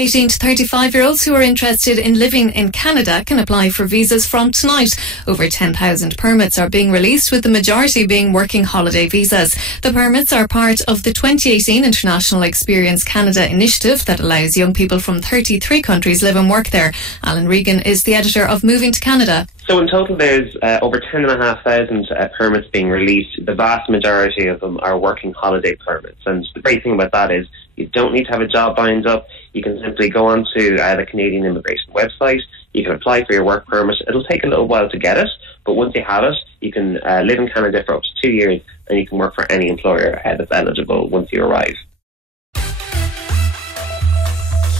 18 to 35-year-olds who are interested in living in Canada can apply for visas from tonight. Over 10,000 permits are being released, with the majority being working holiday visas. The permits are part of the 2018 International Experience Canada initiative that allows young people from 33 countries live and work there. Alan Regan is the editor of Moving to Canada. So in total there's over 10,500 permits being released. The vast majority of them are working holiday permits. And the great thing about that is you don't need to have a job lined up. You can simply go onto the Canadian immigration website. You can apply for your work permit. It'll take a little while to get it, but once you have it, you can live in Canada for up to 2 years, and you can work for any employer that's eligible once you arrive.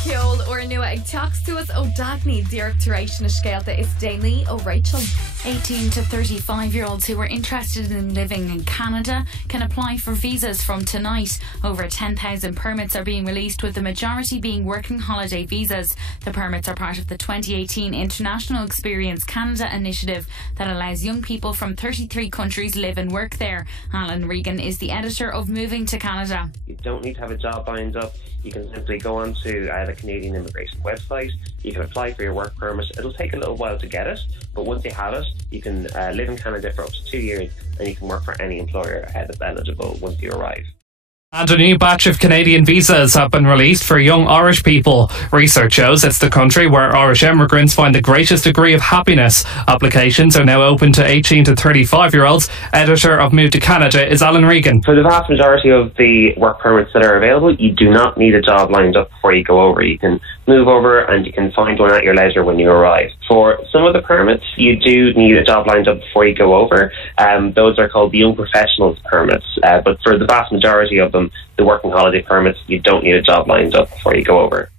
Ceol or nua ag teacht suas ó Dagny Directoration Scéalta is Daly or Rachel. 18 to 35-year-olds who are interested in living in Canada can apply for visas from tonight. Over 10,000 permits are being released, with the majority being working holiday visas. The permits are part of the 2018 International Experience Canada initiative that allows young people from 33 countries live and work there. Alan Regan is the editor of Moving to Canada. You don't need to have a job lined up. You can simply go onto the Canadian immigration website. You can apply for your work permit. It'll take a little while to get it, but once you have it, you can live in Canada for up to 2 years, and you can work for any employer that's eligible once you arrive. And a new batch of Canadian visas have been released for young Irish people. Research shows it's the country where Irish immigrants find the greatest degree of happiness. Applications are now open to 18 to 35-year-olds. Editor of Move to Canada is Alan Regan. For the vast majority of the work permits that are available, you do not need a job lined up before you go over. You can move over and you can find one at your leisure when you arrive. For some of the permits, you do need a job lined up before you go over. Those are called the Young Professionals permits. But for the vast majority of them, the working holiday permits, you don't need a job lined up before you go over.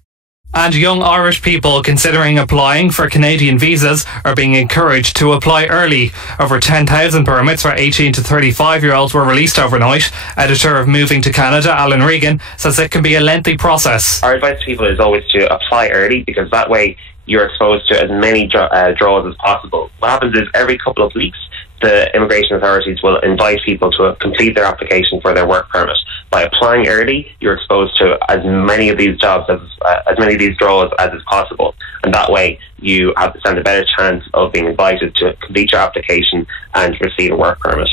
And young Irish people considering applying for Canadian visas are being encouraged to apply early. Over 10,000 permits for 18 to 35-year-olds were released overnight. Editor of Moving to Canada, Alan Regan, says it can be a lengthy process. Our advice to people is always to apply early, because that way you're exposed to as many draws as possible. What happens is every couple of weeks, the immigration authorities will invite people to complete their application for their work permit. By applying early, you're exposed to as many of these jobs, as many of these draws as is possible. And that way, you stand a better chance of being invited to complete your application and receive a work permit.